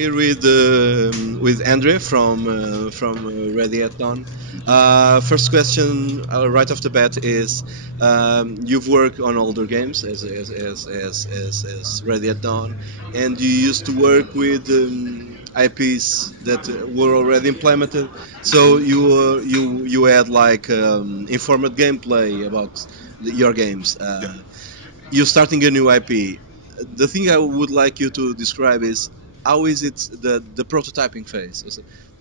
here with Andrea from Ready at Dawn. First question right off the bat is you've worked on older games as Ready at Dawn, and you used to work with IPs that were already implemented. So you had like informed gameplay about your games. You're starting a new IP. The thing I would like you to describe is how is it the prototyping phase?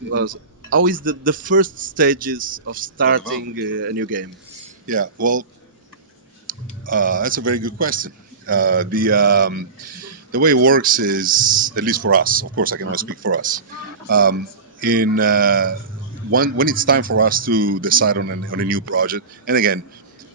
Was- How is the first stages of starting a new game? Yeah, well, that's a very good question. The way it works is, at least for us, of course, I can only speak for us. Um, in when it's time for us to decide on a new project, and again,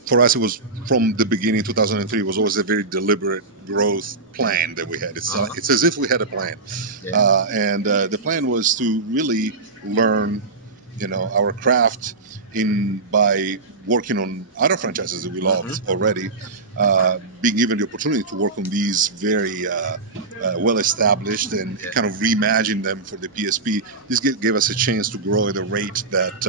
for us, it was from the beginning. 2003 was always a very deliberate growth plan that we had. It's as if we had a plan, Yeah. and the plan was to really learn, our craft in by working on other franchises that we loved already, being given the opportunity to work on these very well established and kind of reimagine them for the PSP. This gave us a chance to grow at a rate that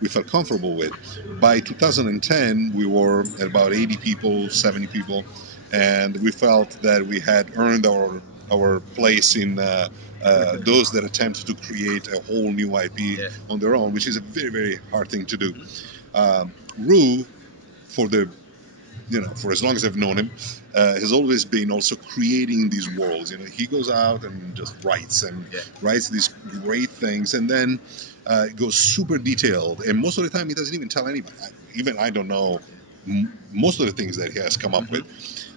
we felt comfortable with. By 2010, we were at about 80 people, 70 people, and we felt that we had earned our place in those that attempt to create a whole new IP on their own, which is a very, very hard thing to do. Rue, for the for as long as I've known him, has always been also creating these worlds. He goes out and just writes and writes these great things, and then it goes super detailed. And most of the time, he doesn't even tell anybody. Even I don't know most of the things that he has come up with.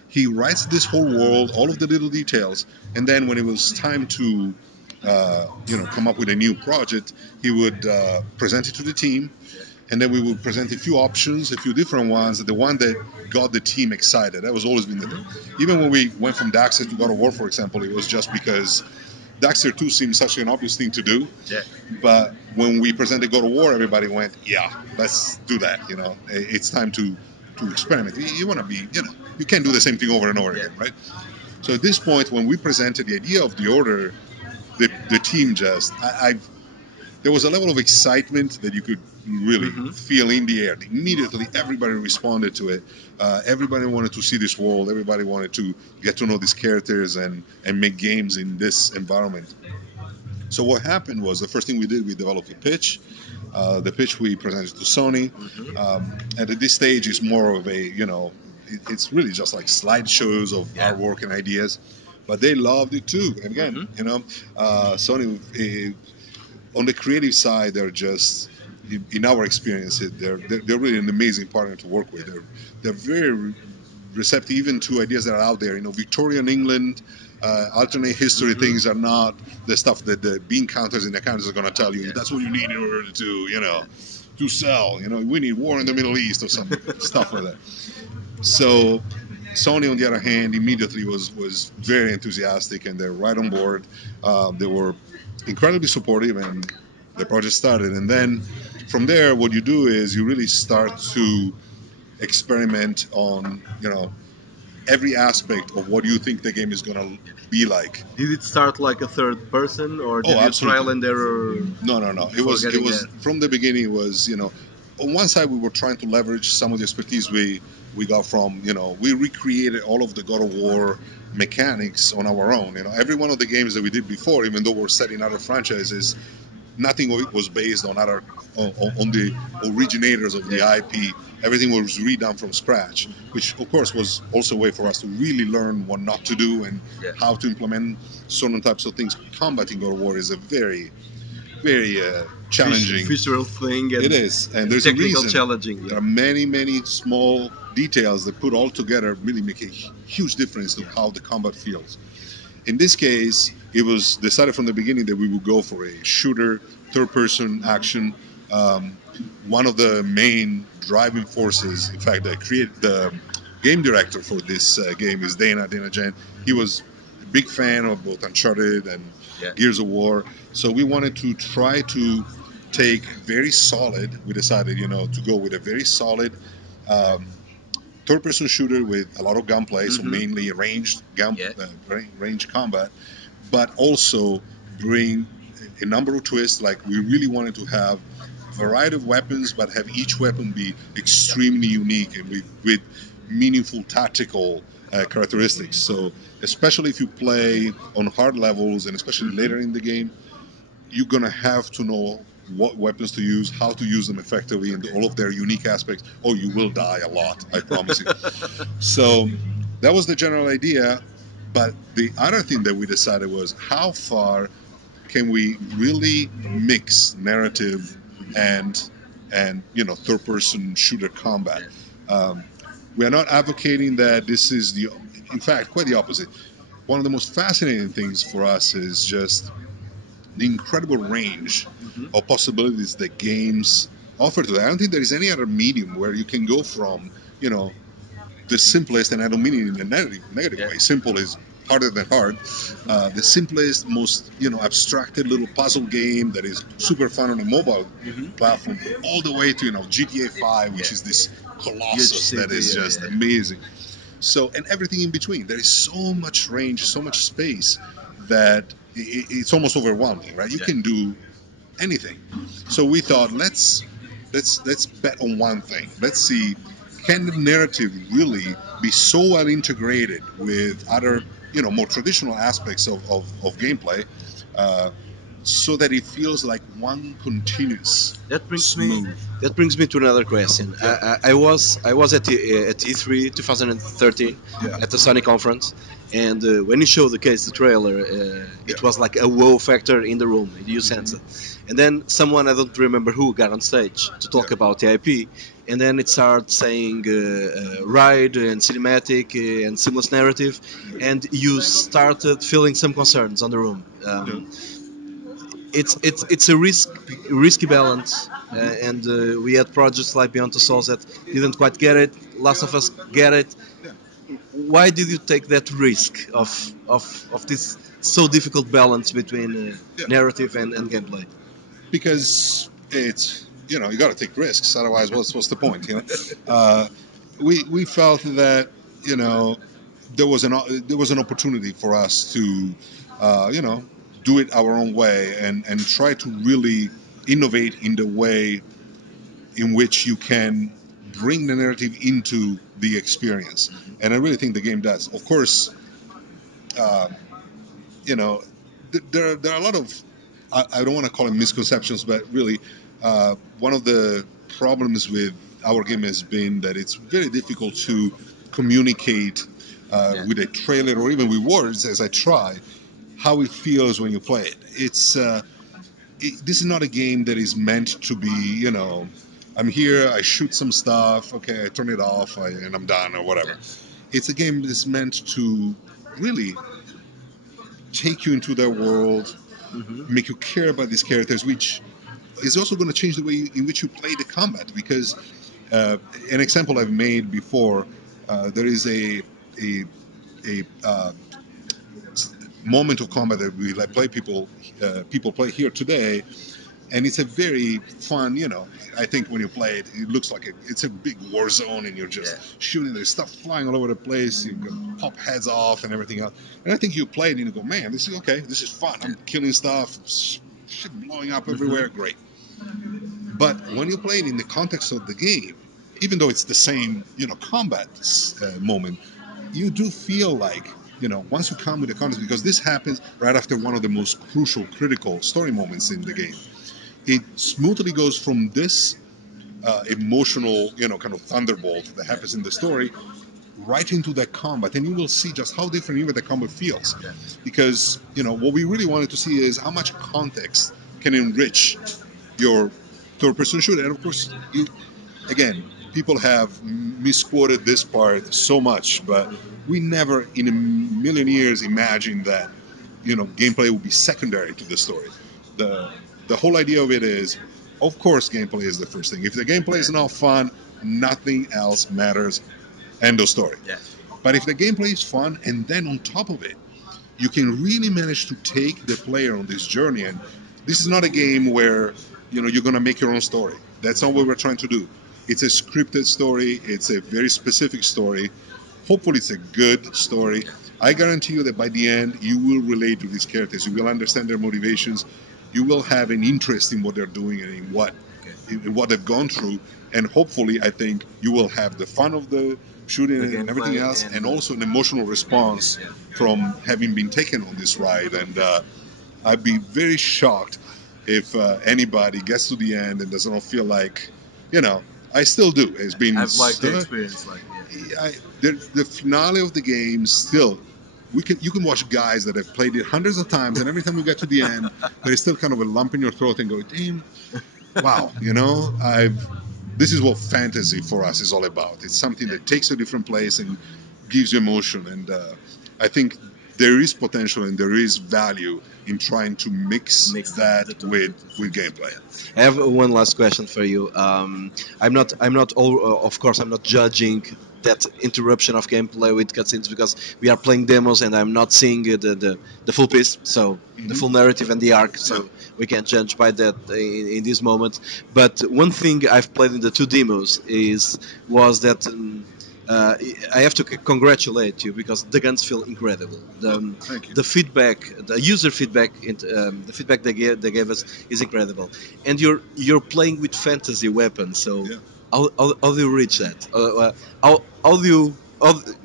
He writes this whole world, all of the little details, and then when it was time to come up with a new project, he would present it to the team, and then we would present a few options, a few different ones. The one that got the team excited, that was always been the thing. Even when we went from Daxter to God of War, for example, it was just because Daxter 2 seemed such an obvious thing to do. Yeah. But when we presented God of War, everybody went, yeah, let's do that. It's time to experiment. You want to be, you can't do the same thing over and over again, right? So at this point, when we presented the idea of the order, the team just, there was a level of excitement that you could really feel in the air. Immediately, everybody responded to it. Everybody wanted to see this world. Everybody wanted to get to know these characters and make games in this environment. So what happened was the first thing we did, we developed a pitch. The pitch we presented to Sony. And at this stage, it's more of a, it's really just like slideshows of our work and ideas. But they loved it too. And again, Sony, on the creative side, they're just, in our experience, they're really an amazing partner to work with. They're very receptive even to ideas that are out there. Victorian England, alternate history things are not the stuff that the bean counters in the counters are going to tell you. That's what you need in order to sell. We need war in the Middle East or some stuff like that. So Sony, on the other hand, immediately was very enthusiastic, and they're right on board. They were incredibly supportive, and the project started. And then from there, what you do is you really start to experiment on, every aspect of what you think the game is going to be like. Did it start like a third person, or did you absolutely. trial and error? No. It was from the beginning. It was, on one side we were trying to leverage some of the expertise we got from, we recreated all of the God of War mechanics on our own. Every one of the games that we did before, even though we're set in other franchises, nothing of it was based on on the originators of the IP. Everything was redone from scratch, which of course was also a way for us to really learn what not to do and how to implement certain types of things. Combat in God of War is a very, very challenging, visceral thing. And it is, and there's technical a reason. Challenging. There are many, many small details that put all together really make a huge difference to how the combat feels. In this case, it was decided from the beginning that we would go for a shooter, third-person action. One of the main driving forces, in fact, the game director for this game is Dana Jen. He was a big fan of both Uncharted and Gears of War. So we wanted to try to take very solid, we decided, to go with a very solid third-person shooter with a lot of gunplay, so mainly ranged combat, but also bring a number of twists. Like we really wanted to have a variety of weapons, but have each weapon be extremely unique and with meaningful tactical characteristics. So especially if you play on hard levels and especially later in the game, you're gonna have to know what weapons to use, how to use them effectively, and all of their unique aspects, or you will die a lot, I promise you. So that was the general idea. But the other thing that we decided was how far can we really mix narrative and third person shooter combat. We are not advocating that this is the, in fact, quite the opposite. One of the most fascinating things for us is just the incredible range of possibilities that games offer to that. I don't think there is any other medium where you can go from, the simplest, and I don't mean it in a negative way. Simple is harder than hard. The simplest, most abstracted little puzzle game that is super fun on a mobile platform, all the way to GTA 5, which is this colossus that is just amazing. So, and everything in between. There is so much range, so much space that it's almost overwhelming, right? You can do anything. So we thought, let's bet on one thing. Let's see, can the narrative really be so well integrated with other, more traditional aspects of gameplay, so that it feels like one continuous That brings smooth. me that brings me to another question. I was at E3 2013 at the Sony conference, and when you showed the trailer, it was like a wow factor in the room. You sense it. And then someone, I don't remember who, got on stage to talk about the IP, and then it started saying ride and cinematic and seamless narrative, and you started feeling some concerns on the room. It's a risky balance, and we had projects like Beyond the Souls that didn't quite get it. Last of Us get it. Why did you take that risk of this so difficult balance between narrative and gameplay? Because it's, you got to take risks, otherwise what's the point? We felt that there was an opportunity for us to do it our own way and try to really innovate in the way in which you can bring the narrative into the experience. And I really think the game does. Of course, uh, there are a lot of, I don't want to call them misconceptions, but really, one of the problems with our game has been that it's very difficult to communicate with a trailer or even with words, as I try, how it feels when you play it. This is not a game that is meant to be, I'm here, I shoot some stuff, okay, I turn it off, and I'm done, or whatever. It's a game that's meant to really take you into their world, make you care about these characters, which is also going to change the way in which you play the combat. Because an example I've made before, there is a moment of combat that we play people play here today, and it's a very fun. I think when you play it, it looks like it's a big war zone, and you're just shooting. There's stuff flying all over the place. You can pop heads off and everything else. And I think you play it and you go, man, this is okay. This is fun. I'm killing stuff, shit blowing up everywhere. Great. But when you play it in the context of the game, even though it's the same, combat moment, you do feel like, once you come with the context, because this happens right after one of the most crucial, critical story moments in the game. It smoothly goes from this emotional, kind of thunderbolt that happens in the story right into that combat, and you will see just how different even the combat feels. Because, what we really wanted to see is how much context can enrich your third-person shooter. And of course, again, people have misquoted this part so much, but we never in a million years imagined that, gameplay would be secondary to the story. The whole idea of it is, of course, gameplay is the first thing. If the gameplay is not fun, nothing else matters. End of story. But if the gameplay is fun, and then on top of it, you can really manage to take the player on this journey. And this is not a game where you're going to make your own story. That's not what we're trying to do. It's a scripted story. It's a very specific story hopefully it's a good story. I guarantee you that by the end, you will relate to these characters. You will understand their motivations. You will have an interest in what they're doing and in what they've gone through. And hopefully, I think you will have the fun of the shooting and everything else, and also an emotional response from having been taken on this ride. And I'd be very shocked if anybody gets to the end and does not feel like, I still do. It's been I've liked the experience. Like, the finale of the game still. You can watch guys that have played it hundreds of times, and every time you get to the end, there's still kind of a lump in your throat and go, damn, wow, this is what fantasy for us is all about. It's something that takes you a different place and gives you emotion. And I think there is potential and there is value in trying to mix that with gameplay. I have one last question for you. Of course, I'm not judging that interruption of gameplay with cutscenes because we are playing demos and I'm not seeing the full piece, so the full narrative and the arc. So we can't judge by that in this moment. But one thing I've played in the two demos was that. I have to congratulate you because the guns feel incredible. Thank you. The feedback, the user feedback, the feedback they gave us is incredible. And you're playing with fantasy weapons, so how do you reach that? How do you?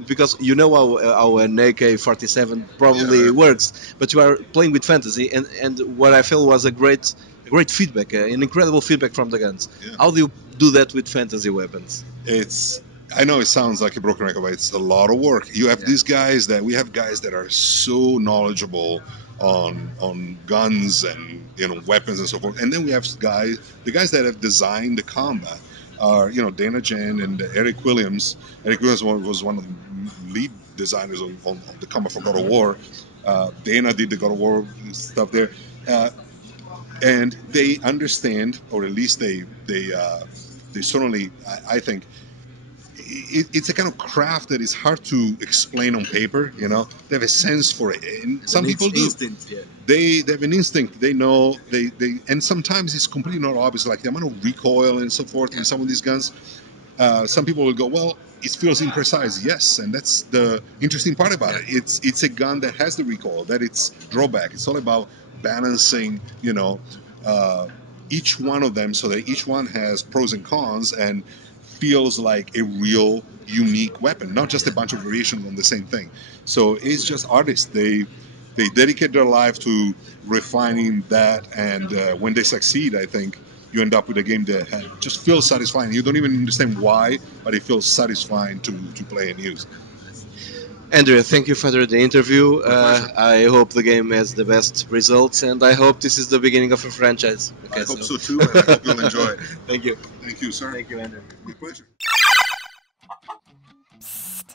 Because you know how an AK-47 probably works, but you are playing with fantasy, and what I feel was a great feedback, an incredible feedback from the guns. How do you do that with fantasy weapons? I know it sounds like a broken record, but it's a lot of work. You have these guys we have guys that are so knowledgeable on guns and weapons and so forth, and then we have the guys that have designed the combat are Dana Jen and Eric Williams. Eric Williams was one of the lead designers on the combat for God of War. Dana did the God of War stuff there. And they understand, or at least they certainly, I think, it's a kind of craft that is hard to explain on paper. They have a sense for it, and some people do. Instinct, yeah. They have an instinct. They know and sometimes it's completely not obvious, like the amount of recoil and so forth in some of these guns. Some people will go, well, it feels imprecise. Yes, and that's the interesting part about it. It's a gun that has the recoil, that it's drawback. It's all about balancing, each one of them so that each one has pros and cons and feels like a real unique weapon, not just a bunch of variations on the same thing. So it's just artists. They dedicate their life to refining that, and when they succeed, I think you end up with a game that just feels satisfying. You don't even understand why, but it feels satisfying to play and use. Andrea, thank you for the interview. I hope the game has the best results, and I hope this is the beginning of a franchise. Okay, I hope so too, and I hope you'll enjoy it. Thank you. Thank you, sir. Thank you, Andrea. My pleasure. Psst.